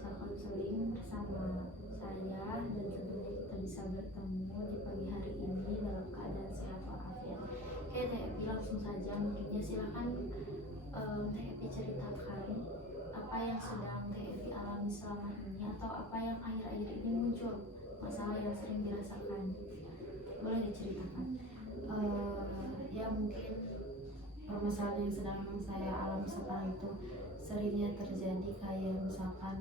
bisa konseling bersama saya dan tentunya kita bisa bertemu di pagi hari ini dalam keadaan sehat walafiat. Oke, Teh Epi langsung saja mungkinnya silakan Teh Epi ceritakan apa yang sedang Teh Epi alami selama ini atau apa yang akhir-akhir ini muncul masalah yang sering dirasakan, boleh diceritakan. Ya mungkin permasalahan yang sedang saya alami sekarang itu seringnya terjadi kayak misalkan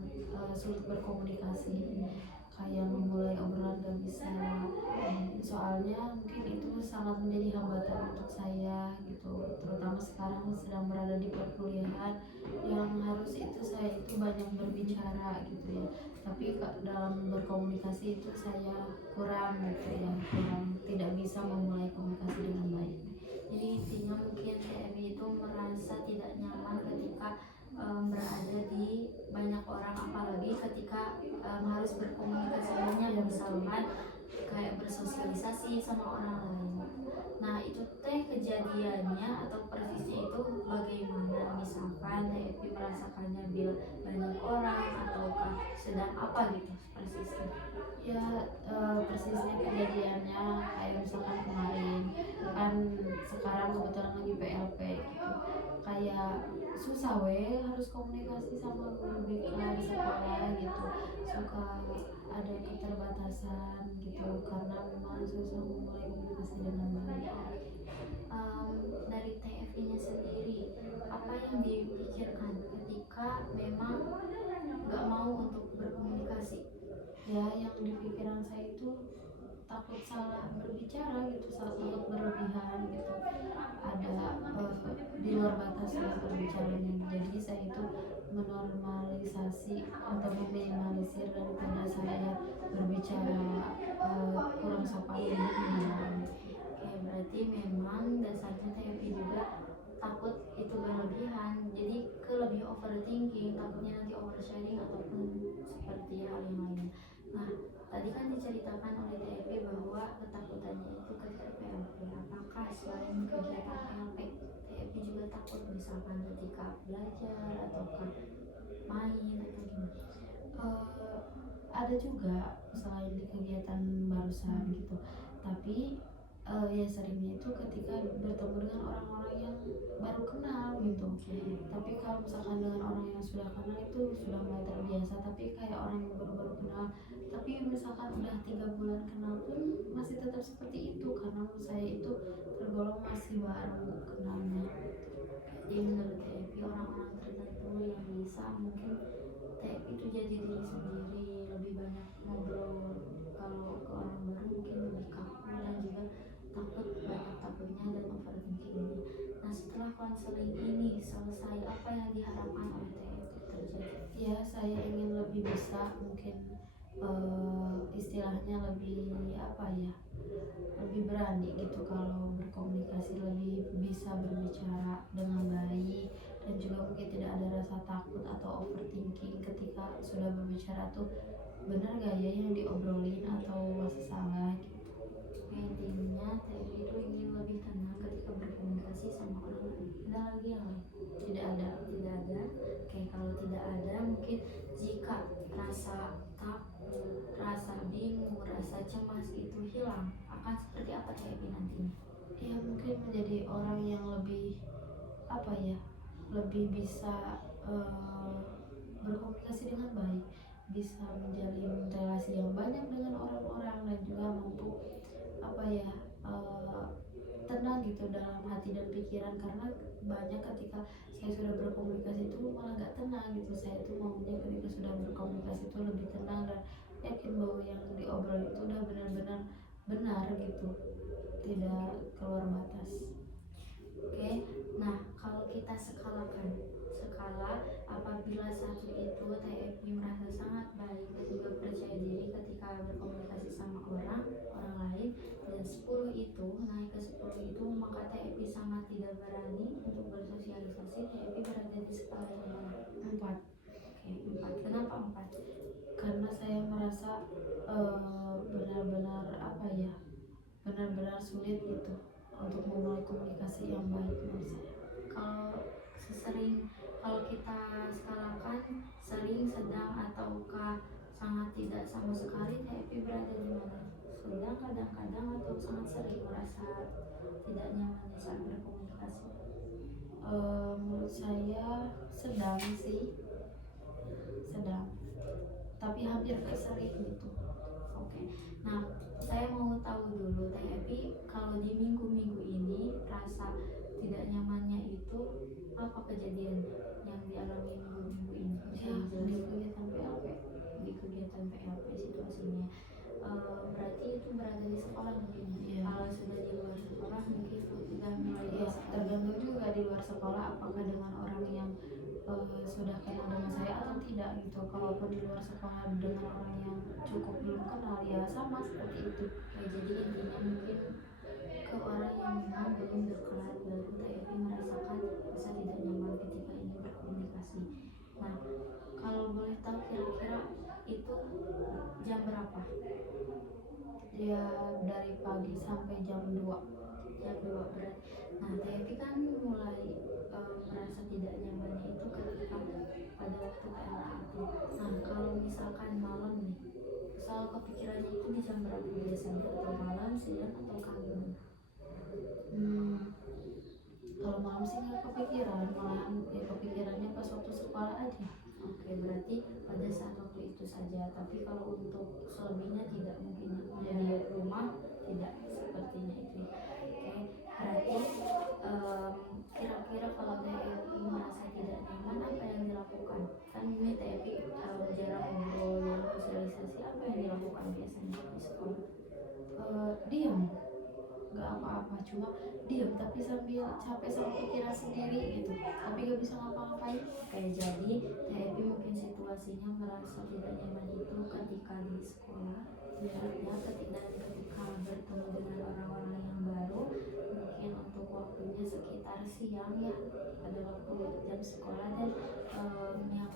sulit berkomunikasi, kayak memulai obrolan gak bisa. Soalnya mungkin itu sangat menjadi hambatan untuk saya gitu, terutama sekarang sedang berada di perkuliahan yang harus itu saya itu banyak berbicara gitu ya, tapi dalam berkomunikasi itu saya kurang gitu ya, kurang, tidak bisa memulai komunikasi dengan baik. Jadi intinya mungkin TMI itu merasa tidak nyaman ketika berada di banyak orang, apalagi ketika harus berkomunikasi banyak, misalkan kayak bersosialisasi sama orang lain. Nah itu teh kejadiannya atau persisnya itu bagaimana, misalkan teh merasakannya bila banyak orang ataukah sedang apa gitu persisnya? Ya persisnya kejadiannya kayak misalkan kemarin kan, sekarang kebetulan lagi PLP gitu, kayak susah harus komunikasi sama guru BK di sekolah gitu, suka ada keterbatasan gitu karena memang susah memulai komunikasi dengan baik. Dari TFI-nya sendiri, apa yang dipikirkan ketika memang nggak mau untuk berkomunikasi? Ya yang di pikiran saya itu takut salah berbicara gitu, takut berlebihan gitu, ada di luar batas berbicaranya. Jadi saya itu menormalisasi atau meminimalisir daripada saya berbicara kurang sopan gitu. Oke, berarti memang dasarnya TFI juga takut itu berlebihan, jadi lebih overthinking, takutnya nanti oversharing ataupun seperti hal yang lain. Nah, tadi kan diceritakan oleh TFI bahwa ketakutannya itu ketika PLP. Apakah selain kegiatan PLP, TFI juga takut misalkan ketika belajar ataukah main atau gimana? Ada juga selain di kegiatan barusan gitu, tapi ya seringnya itu ketika bertemu dengan orang-orang yang baru kenal gitu. Tapi kalau misalkan dengan orang yang sudah kenal itu sudah mulai terbiasa, tapi kayak orang yang baru-baru kenal, tapi misalkan udah 3 bulan kenal pun masih tetap seperti itu karena menurut saya itu tergolong masih baru kenalnya. Jadi menurut TFI orang-orang tertentu yang bisa mungkin TFI itu jadi diri sendiri, lebih banyak ngobrol. Kalau ke orang baru mungkin lebih kaku dan juga takutnya dan overthinkingnya. Nah setelah konseling ini selesai, apa yang diharapkan oleh TFI terjadi? Ya saya ingin lebih bisa mungkin istilahnya lebih apa ya, lebih berani gitu kalau berkomunikasi, lebih bisa berbicara dengan baik, dan juga mungkin tidak ada rasa takut atau overthinking ketika sudah berbicara tuh benar gak ya yang diobrolin atau masih salah gitu. Intinya TFI itu ingin lebih tenang ketika berkomunikasi sama orang lain. Ada lagi yang lain? Tidak ada. Oke, kalau tidak ada, mungkin jika rasa takut, rasa bingung, rasa cemas itu hilang, akan seperti apa TFI nantinya? Ya mungkin menjadi orang yang lebih apa ya, lebih bisa berkomunikasi dengan baik, bisa menjalin relasi yang banyak dengan orang-orang, dan juga mampu apa ya, tenang gitu dalam hati dan pikiran. Karena banyak ketika saya sudah berkomunikasi itu malah gak tenang gitu. Saya tuh maunya ketika sudah berkomunikasi itu lebih tenang dan yakin bahwa yang diobrol itu udah benar-benar benar gitu, tidak keluar batas. Oke, nah kalau kita skalakan, skala apabila satu itu TFI merasa sangat baik dan juga percaya diri ketika berkomunikasi sama orang lain, dan 10 itu naik ke 10 itu maka TFI sangat tidak berani untuk bersosialisasi, TFI berada di skala yang mana? 4. Oke, 4. Kenapa 4? Karena saya merasa benar-benar apa ya, benar-benar sulit gitu untuk memulai komunikasi yang baik menurut saya. Kalau sesering Kalau kita skalakan sering, sedang, ataukah sangat tidak sama sekali, TFI berada di mana? Sedang, kadang-kadang, atau sangat sering merasa tidak nyaman saat berkomunikasi? Menurut saya sedang sih, sedang, tapi hampir gak sering gitu. Oke, nah saya mau tahu dulu TFI kalau di minggu-minggu ini rasa tidak nyamannya itu apa kejadian yang dialami minggu-minggu ini? Bisa Ya, di dijelaskan? kegiatan PLP. Di kegiatan PLP situasinya. Berarti itu berada di sekolah mungkin. Iya. Kalau sudah di luar sekolah mungkin sudah mulai Ya, biasa. tergantung juga di luar sekolah apakah dengan orang yang sudah kenal dengan saya atau tidak gitu. Kalaupun di luar sekolah dengan orang yang cukup belum kenal, ya sama seperti itu. Oke, jadi intinya mungkin ke orang yang memang belum berkenalan baru TFI merasakan rasa tidak nyaman ketika ingin berkomunikasi. Nah, kalau boleh tahu kira-kira itu jam berapa? Ya, dari pagi sampai jam 2. Jam 2 berat. Nah, TFI kan mulai merasa tidak nyamannya itu ketika pada waktu PLK itu. Nah, kalau misalkan malam nih, soal kepikirannya itu di jam berapa biasanya? Atau malam, siang, atau gimana? Kalau malam sih nggak kepikiran, malahan ya kepikirannya pas waktu sekolah aja. Oke, berarti pada saat waktu itu saja. Tapi kalau untuk selebihnya tidak mungkin ya, di rumah tidak sepertinya itu. Oke, berarti kira-kira kalau TFI merasa tidak nyaman apa yang dilakukan? Kan ini TFI jarang ngobrol, sosialisasi, apa yang dilakukan biasanya di sekolah? Diam, nggak apa-apa, cuma diam tapi sambil capek sama pikiran sendiri gitu, tapi gak bisa ngapa-ngapain. Oke, jadi TFI mungkin situasinya merasa tidak nyaman itu ketika di sekolah, ya, ketika bertemu dengan orang-orang yang baru, mungkin untuk waktunya sekitar siang ya, pada waktu jam sekolah, dan yang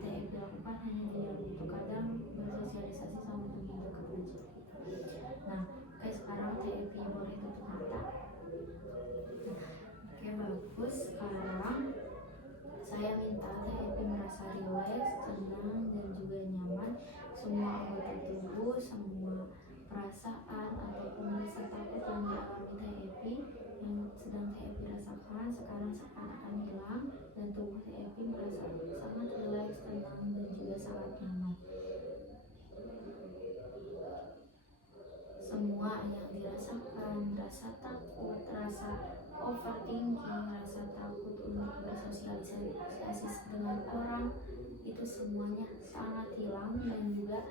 TFI lakukan hanya diam itu, kadang bersosialisasi sama teman dekat aja. Nah, kayak sekarang TFI boleh tutup mata. Oke, bagus. Sekarang saya minta TFI merasa rileks, tenang, dan juga nyaman. Semua anggota tubuh, semua perasaan ataupun rasa takut yang dialami TFI, yang sedang TFI rasakan, sekarang akan hilang, dan tubuh TFI merasa sangat rileks, tenang, dan juga sangat nyaman. Semua yang dirasakan, rasa takut, rasa overthinking, rasa takut untuk bersosialisasi dengan orang, itu semuanya sangat hilang, dan juga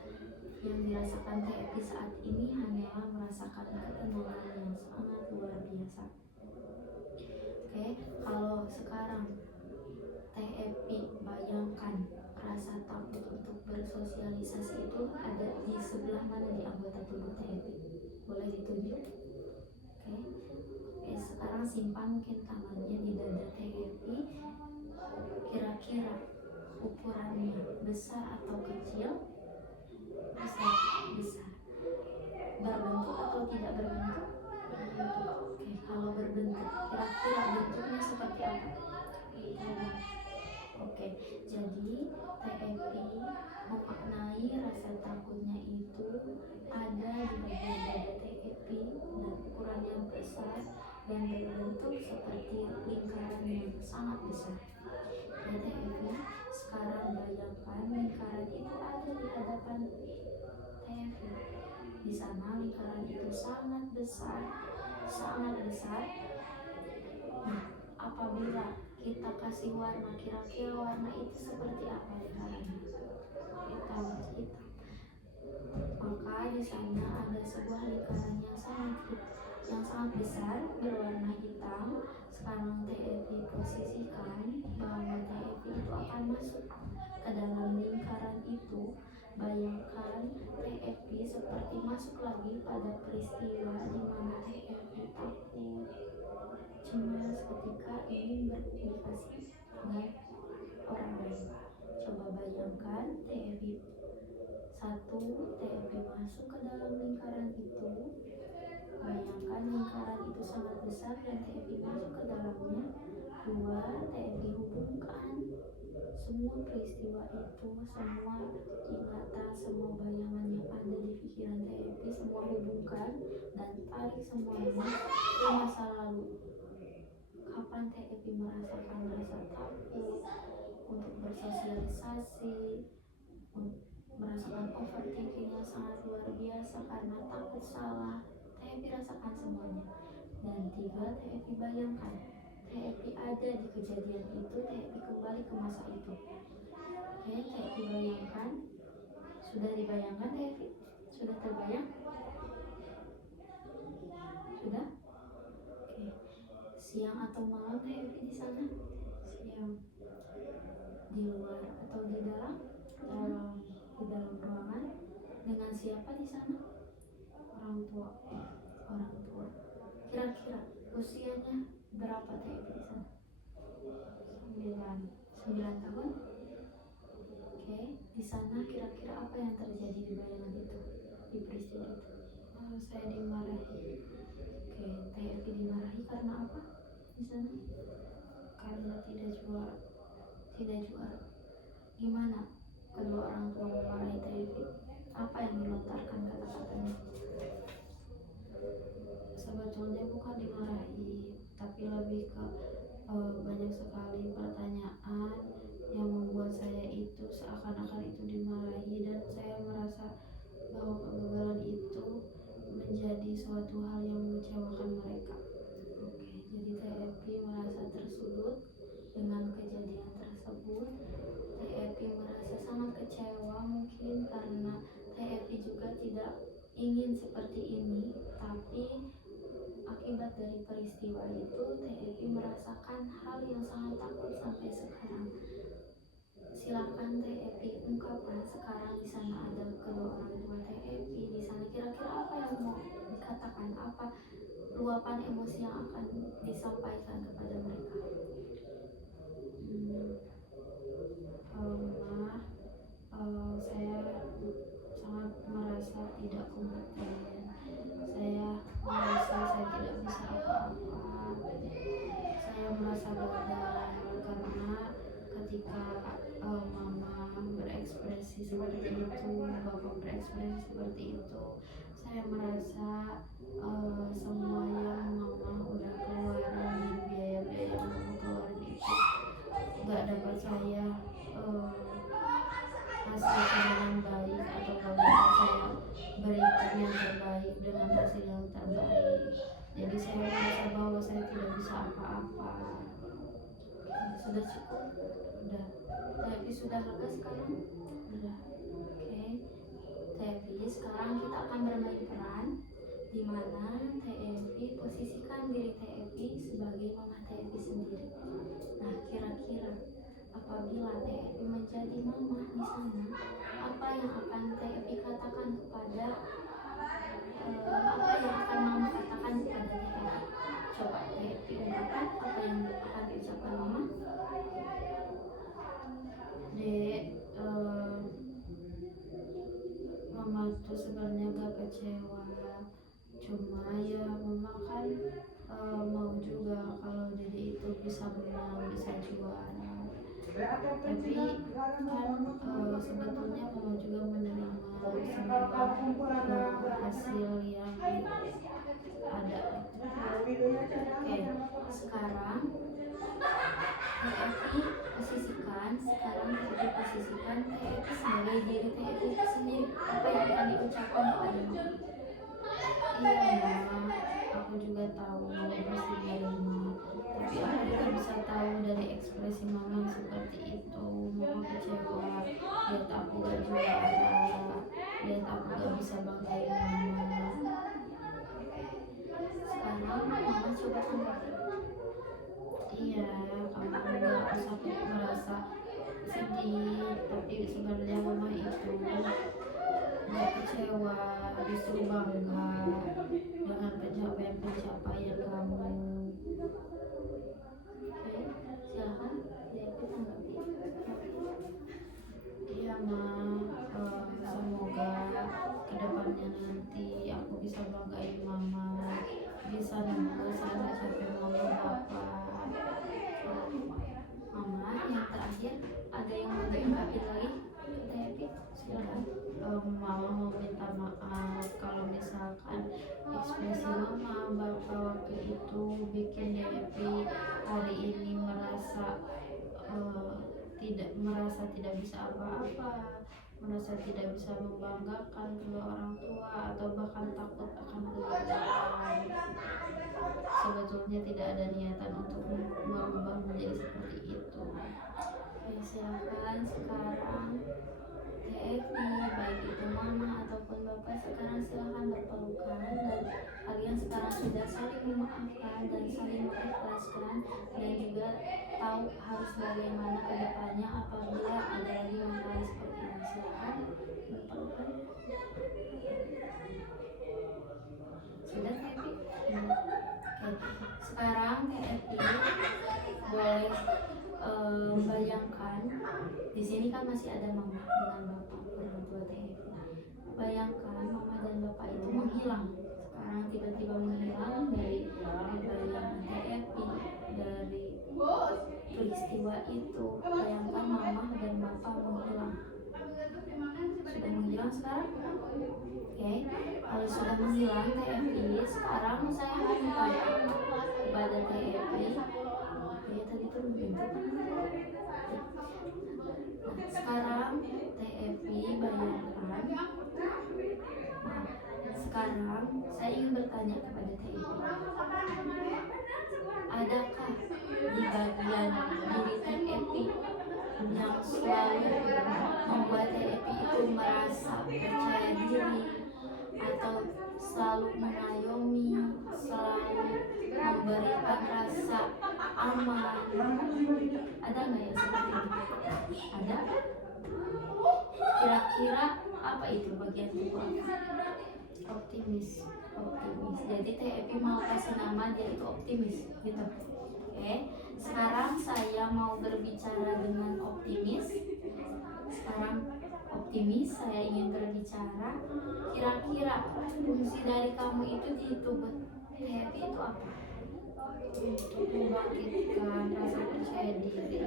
yang dirasakan TFI saat ini hanyalah merasakan ketenangan yang sangat luar biasa. Oke, kalau sekarang TFI bayangkan rasa takut untuk bersosialisasi itu ada di sebelah mana di anggota tubuh TFI? Boleh ditunjuk? Oke, sekarang simpan mungkin tangannya di dada TFI. Kira-kira ukurannya besar atau kecil? Besar. Berbentuk atau tidak berbentuk? Berbentuk. Oke, kalau berbentuk, kira-kira bentuknya seperti apa? Oke, jadi TFI memaknai rasa takutnya itu ada di bagian dada TFI, dan ukurannya besar dan berbentuk seperti lingkaran yang sangat besar. Ya, TFI sekarang bayangkan lingkaran itu ada di hadapan TFI. Di sana lingkaran itu sangat besar, sangat besar. Nah, apabila kita kasih warna, kira-kira warna itu seperti apa lingkarannya? Hitam. Maka di sana ada sebuah lingkaran yang sangat besar berwarna hitam. Sekarang TFI posisikan bahwa TFI itu akan masuk ke dalam lingkaran itu. Bayangkan TFI seperti masuk lagi pada peristiwa di mana TFI takut, cemas ketika ingin berkomunikasi dengan orang lain. Coba bayangkan TFI 1, TFI masuk ke dalam lingkaran itu. Bayangkan lingkaran itu sangat besar dan TFI masuk ke dalamnya. Dua, TFI hubungkan semua peristiwa itu, semua ingatan, semua bayangan yang ada di pikiran TFI, semua hubungkan dan tarik semuanya ke masa lalu. Kapan TFI merasakan rasa takut untuk bersosialisasi, merasakan overthinking yang sangat luar biasa karena takut salah, TFI rasakan semuanya. Dan tiga, TFI bayangkan, TFI ada di kejadian itu, TFI kembali ke masa itu. Oke, TFI bayangkan, sudah dibayangkan TFI? Sudah terbayang? Sudah? Oke, siang atau malam TFI di sana? Siang. Di luar atau di dalam? Di dalam ruangan. Dengan siapa di sana? Orang tua. Orang tua. Kira-kira usianya berapa TFI di sana? 9 tahun. Oke, di sana kira-kira apa yang terjadi di bayangan itu, di peristiwa itu? Saya dimarahi. Oke, TFI dimarahi karena apa di sana? Karena tidak juara. Tidak juara. Gimana kedua orang tua memarahi TFI? Apa yang dilontarkan kata-katanya? Sebetulnya bukan dimarahi, tapi lebih ke banyak sekali pertanyaan yang membuat saya itu seakan-akan itu dimarahi, dan saya merasa bahwa kegagalan itu menjadi suatu hal yang mengecewakan mereka. Oke, jadi TFI merasa tersudut dengan kejadian tersebut. TFI merasa sangat kecewa mungkin karena TFI juga tidak ingin seperti ini, tapi akibat dari peristiwa itu TFI merasakan hal yang sangat takut sampai sekarang. Silakan TFI ungkapkan sekarang di sana ada kedua orang tua TFI di sana, kira-kira apa yang mau dikatakan, apa luapan emosi yang akan disampaikan kepada mereka? Saya sangat merasa tidak kompeten. Saya merasa saya tidak bisa apa-apa. Saya merasa gagal karena ketika mama berekspresi seperti itu, bapak berekspresi seperti itu, saya merasa semua yang mama udah keluarin, biaya-biaya yang mama keluarin itu gak dapat saya hasil yang baik, atau bagaimana saya berikan yang terbaik dengan hasil yang terbaik. Jadi saya merasa bahwa saya tidak bisa apa-apa. Sudah cukup? Sudah. Tapi sudah lega sekarang? Sudah. Oke. Tapi sekarang kita akan bermain peran di mana TFI posisikan diri TFI sebagai mama TFI sendiri. Nah, kira-kira apabila TFI menjadi mama di sana, apa yang akan TFI katakan kepada apa yang akan mama katakan kepada TFI? Coba TFI ungkapkan apa yang akan diucapkan mama. Dek, mama tuh sebenarnya gak kecewa, cuma ya mama kan mau juga kalau dede itu bisa menang, bisa juara. Tapi kan sebetulnya mama juga menerima semua hasil yang ada. Oke, sekarang TFI posisikan TFI sebagai diri TFI sendiri. Apa yang akan diucapkan kepada mama? Iya mama, aku juga tahu mama pasti terima, tapi aku juga bisa tahu dari ekspresi mama yang seperti itu. Mama kecewa lihat aku gak juara, lihat aku gak bisa banggain mama. Sekarang mama coba tanggapi. Iya, kamu gak usah merasa sedih, tapi sebenarnya mama itu gak kecewa, justru bangga dengan pencapaian kamu. Oke, silahkan TFI tanggapi. Iya ma, semoga kedepannya nanti aku bisa banggain mama, bisa nembus rasa capek mama bapak. maaf kalau misalkan ekspresi mama bapak waktu itu bikin happy hari ini merasa tidak bisa apa-apa, merasa tidak bisa membanggakan kedua orang tua atau bahkan takut akan kegagalan. Sebetulnya tidak ada niatan untuk merubah menjadi seperti itu. Ya, silakan sekarang TFI baik itu mama ataupun bapak sekarang silakan berpelukan dan kalian sekarang sudah saling memaafkan dan saling mengikhlaskan dan juga tahu harus bagaimana ke depannya apabila ada lagi masalah seperti ini. Silakan berpelukan. Sudah TFI? Oke. Sekarang TFI boleh bayangkan di sini kan masih ada mama dengan bapak orang tua TFI. Bayangkan mama dan bapak itu menghilang. Sekarang tiba-tiba menghilang dari bayangan TFI, dari peristiwa itu. Bayangkan mama dan bapak menghilang. Sudah menghilang sekarang? Oke, kalau sudah menghilang TFI, sekarang saya minta kepada TFI. Ya tadi tuh sekarang TFI bayangkan. Sekarang saya ingin bertanya kepada TFI, adakah di bagian diri TFI yang selalu membuat TFI itu merasa percaya diri atau selalu mengayomi, selalu memberikan rasa aman? Ada nggak yang seperti itu? Ada? Kira-kira apa itu bagian tubuh apa? Optimis. Jadi TFI mau kasih nama dia itu optimis gitu. Oke, sekarang saya mau berbicara dengan optimis. Sekarang optimis, saya ingin berbicara. Kira-kira fungsi dari kamu itu di tubuh TFI itu apa? Untuk membangkitkan rasa percaya diri,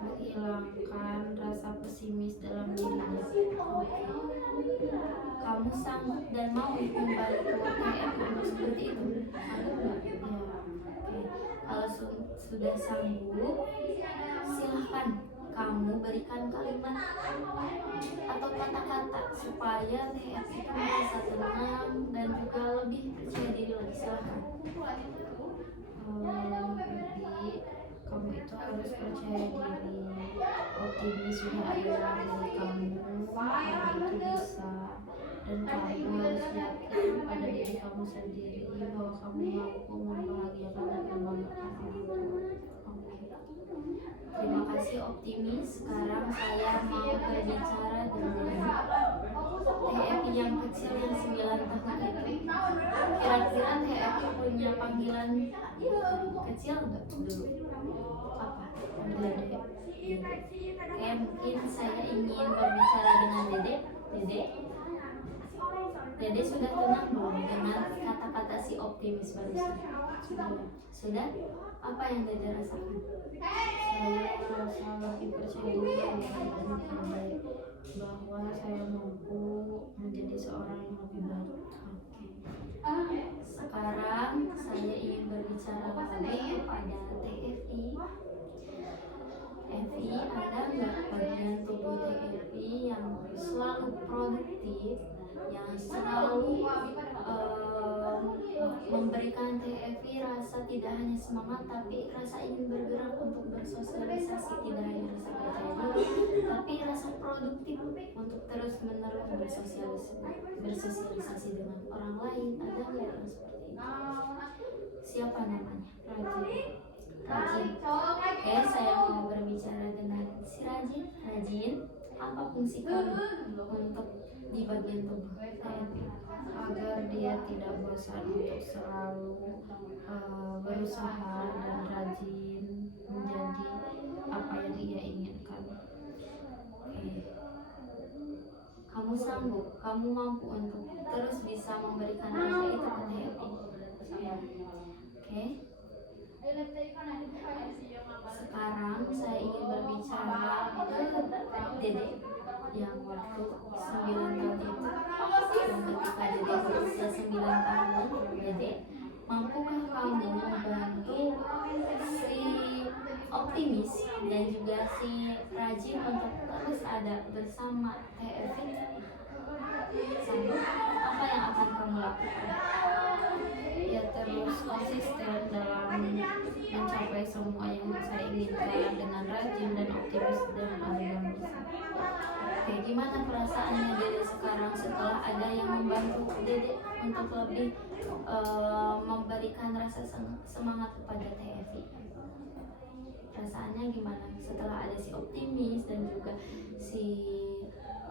menghilangkan rasa pesimis dalam dirinya. Kamu sanggup dan mau membantu TFI untuk seperti itu? Sanggup nggak? Ya, Oke. Kalau sudah sanggup, silahkan kamu berikan kalimat atau kata-kata supaya TFI itu merasa tenang dan juga lebih percaya diri lagi. Silahkan. lebih kamu itu harus percaya diri, optimis sudah ada dalam diri kamu itu bisa, dan kamu harus yakin pada diri kamu sendiri bahwa kamu mampu membahagiakan dan membanggakan orang tua. Terima kasih optimis. Sekarang saya mau berbicara dengan TFI yang kecil yang 9 tahun itu. Kira-kira TFI punya panggilan kecil nggak dulu? Apa? Dede. Oke, mungkin saya ingin berbicara dengan Dede. Dede sudah tenang belum dengan kata-kata si optimis barusan? Sudah? Apa yang Dede rasakan? Saya merasa lebih percaya diri bahwa saya mampu menjadi seorang yang lebih baik. Oke. Sekarang saya ingin berbicara lagi kepada TFI. TFI, ada nggak bagian tubuh TFI yang selalu produktif, yang selalu memberikan TFI rasa tidak hanya semangat tapi rasa ingin bergerak untuk bersosialisasi, tidak hanya rasa percaya diri tapi rasa produktif untuk terus menerus bersosialisasi dengan orang lain? Ada nggak yang seperti itu? Siapa namanya? Rajin. Oke, saya mau berbicara dengan si Rajin. Apa fungsi kamu untuk di bagian tubuh TFI? Agar dia tidak bosan untuk selalu berusaha dan rajin menjadi apa yang ia inginkan. Oke. Kamu sanggup, kamu mampu untuk terus bisa memberikan rasa itu ke TFI. Oke. Sekarang saya ingin berbicara ke Dede yang waktu 9 tahun itu. kamu membantu si optimis dan juga si rajin untuk terus ada bersama TF ini. Apa yang akan kamu lakukan? Ya terus konsisten dalam mencapai semua yang saya inginkan dengan rajin dan optimis dan dalam bersama. Oke, gimana perasaannya Dede sekarang setelah ada yang membantu Dede untuk lebih memberikan rasa semangat kepada TFI? Perasaannya gimana setelah ada si optimis dan juga si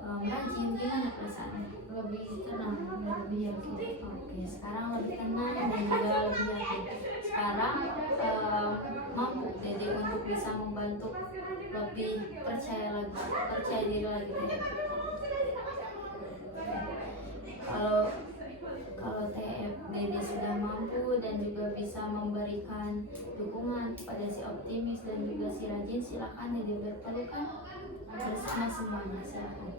rajin, gimana perasaannya? Lebih tenang dan lebih yakin. Oke, sekarang lebih tenang dan juga lebih yakin. Sekarang mampu Dede untuk bisa membantu lebih percaya diri lagi. Kalau TF Dede sudah mampu dan juga bisa memberikan dukungan kepada si optimis dan juga si rajin, silakan Dede berpelukan bersama semuanya, silakan.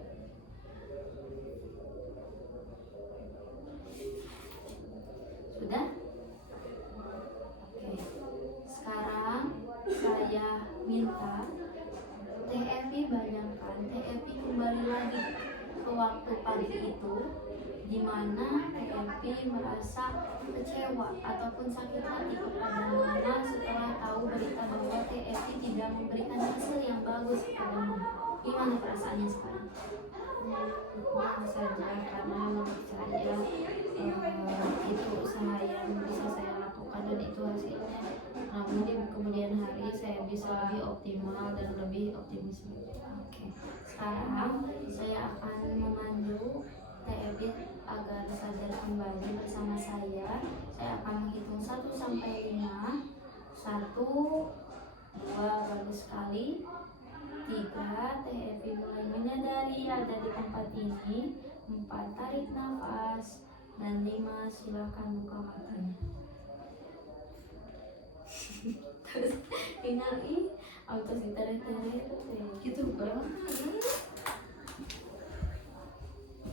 Sudah? Oke. Sekarang saya minta TFI bayangkan TFI kembali lagi ke waktu pagi itu, di mana TFI merasa kecewa ataupun sakit hati kepada Mama setelah tahu berita bahwa TFI tidak memberikan hasil yang bagus kepada Mama. Gimana perasaannya sekarang? Biasa saja karena menurut saya itu usaha yang bisa saya lakukan dan itu hasilnya. Namun di kemudian hari saya bisa lebih optimal dan lebih optimis. Oke. Sekarang saya akan memandu TFI agar sadar kembali bersama saya. Saya akan menghitung 1 sampai 5. 1, 2, bagus sekali. 3, TFI mulai menyadari ada di tempat ini. 4, tarik nafas. Dan 5, silakan buka matanya. Terus tinggal auto ditarik-tarik Gitu banget.